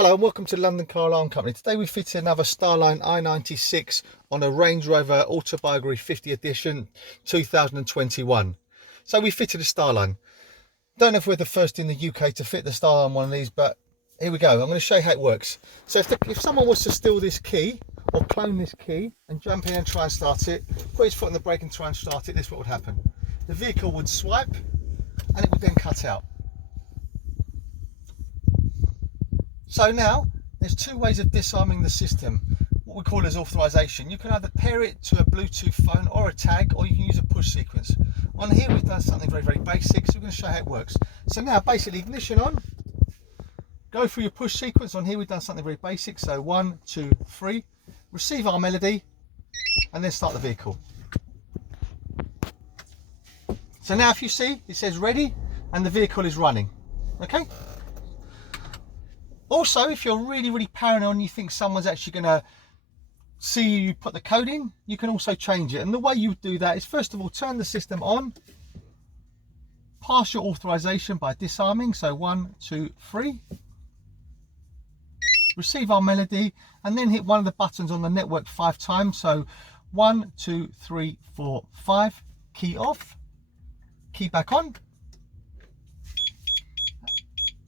Hello and welcome to London Car Alarm Company. Today we fitted another Starline i96 on a Range Rover Autobiography 50 edition 2021. So we fitted a Starline. Don't know if we're the first in the UK to fit the Starline on one of these, but here we go. I'm going to show you how it works. So if someone was to steal this key or clone this key and jump in and try and start it, put his foot on the brake and try and start it, this is what would happen. The vehicle would swipe and it would then cut out. So now, there's two ways of disarming the system, what we call as authorization. You can either pair it to a Bluetooth phone or a tag, or you can use a push sequence. On here we've done something very, very basic, so we're going to show you how it works. So now, basically, ignition on, go through your push sequence. On here we've done something very basic, so 1, 2, 3, receive our melody, and then start the vehicle. So now if you see, it says ready, and the vehicle is running, okay? Also, if you're really paranoid and you think someone's actually going to see you put the code in, you can also change it. And the way you do that is, first of all, turn the system on, pass your authorization by disarming, so 1, 2, 3, receive our melody, and then hit one of the buttons on the network 5 times, so 1, 2, 3, 4, 5, key off, key back on,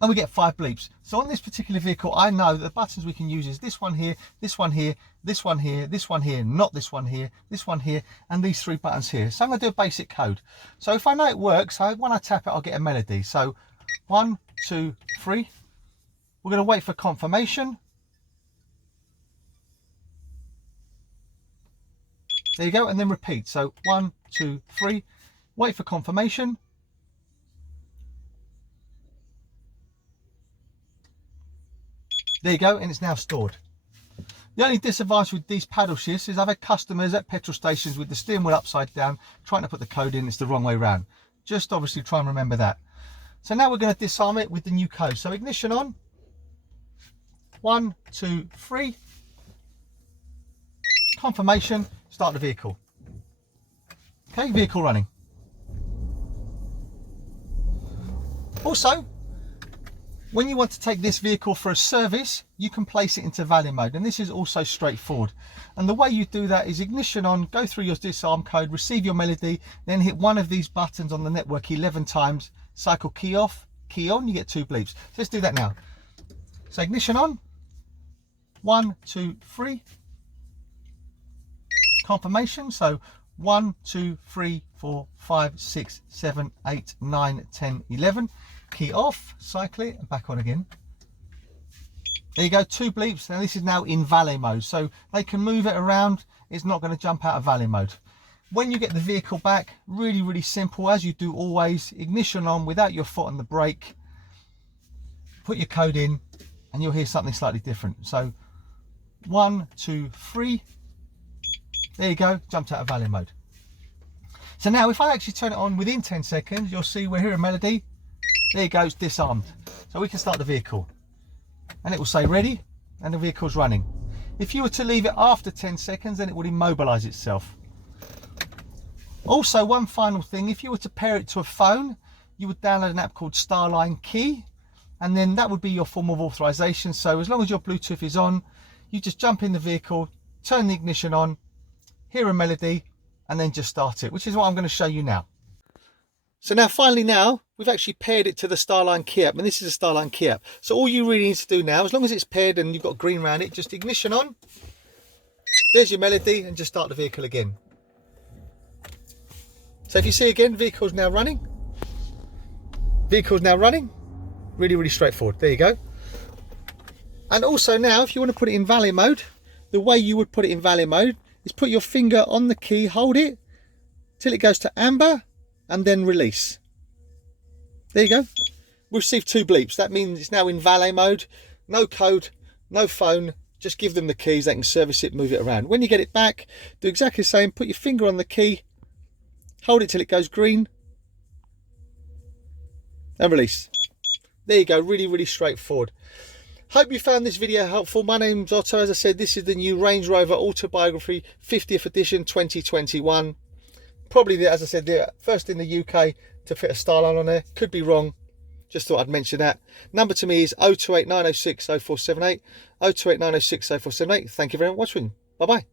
and we get 5 bleeps. So on this particular vehicle, I know that the buttons we can use is this one here, this one here, this one here, this one here, not this one here, this one here, and these 3 buttons here. So I'm going to do a basic code. So if I know it works, when I tap it, I'll get a melody. So 1, 2, 3. We're going to wait for confirmation. There you go, and then repeat. So 1, 2, 3. Wait for confirmation. There you go, and it's now stored. The only disadvantage with these paddle shifts is I've had customers at petrol stations with the steering wheel upside down trying to put the code in, it's the wrong way around. Just obviously try and remember that. So now we're going to disarm it with the new code. So ignition on, 1, 2, 3, confirmation, start the vehicle. Okay, vehicle running. Also, when you want to take this vehicle for a service, you can place it into Valet Mode, and this is also straightforward. And the way you do that is ignition on, go through your disarm code, receive your melody, then hit one of these buttons on the network 11 times, cycle key off, key on, you get 2 bleeps. So let's do that now. So ignition on, 1, 2, 3, confirmation, so 1, 2, 3, 4, 5, 6, 7, 8, 9, 10, 11. Key off, cycle it, and back on again. There you go, 2 bleeps. Now this is now in Valet Mode, so they can move it around. It's not going to jump out of Valet Mode. When you get the vehicle back, really simple, as you do always. Ignition on without your foot on the brake. Put your code in, and you'll hear something slightly different. So 1, 2, 3. There you go, jumped out of Valet Mode. So now if I actually turn it on within 10 seconds, you'll see we'll hear a melody. There you go, it's disarmed. So we can start the vehicle. And it will say ready, and the vehicle's running. If you were to leave it after 10 seconds, then it would immobilize itself. Also, one final thing, if you were to pair it to a phone, you would download an app called Starline Key, and then that would be your form of authorization. So as long as your Bluetooth is on, you just jump in the vehicle, turn the ignition on, hear a melody, and then just start it, which is what I'm going to show you now. So now, finally we've actually paired it to the Starline Key app, and this is a Starline Key app. So all you really need to do now, as long as it's paired and you've got green around it, just ignition on, there's your melody, and just start the vehicle again. So if you see again, vehicle's now running. Vehicle's now running. Really straightforward. There you go. And also now, if you want to put it in Valet Mode, the way you would put it in Valet Mode is put your finger on the key, hold it till it goes to amber, and then release. There you go. We've received 2 bleeps. That means it's now in Valet Mode. No code, no phone. Just give them the keys. They can service it, move it around. When you get it back, do exactly the same. Put your finger on the key, hold it till it goes green, and release. There you go. Really straightforward. Hope you found this video helpful. My name's Otto. As I said, this is the new Range Rover Autobiography 50th edition 2021. Probably, as I said, the first in the UK to fit a Starline on there. Could be wrong. Just thought I'd mention that. Number to me is 028 906 0478, 028 906 0478. Thank you very much for watching. Bye-bye.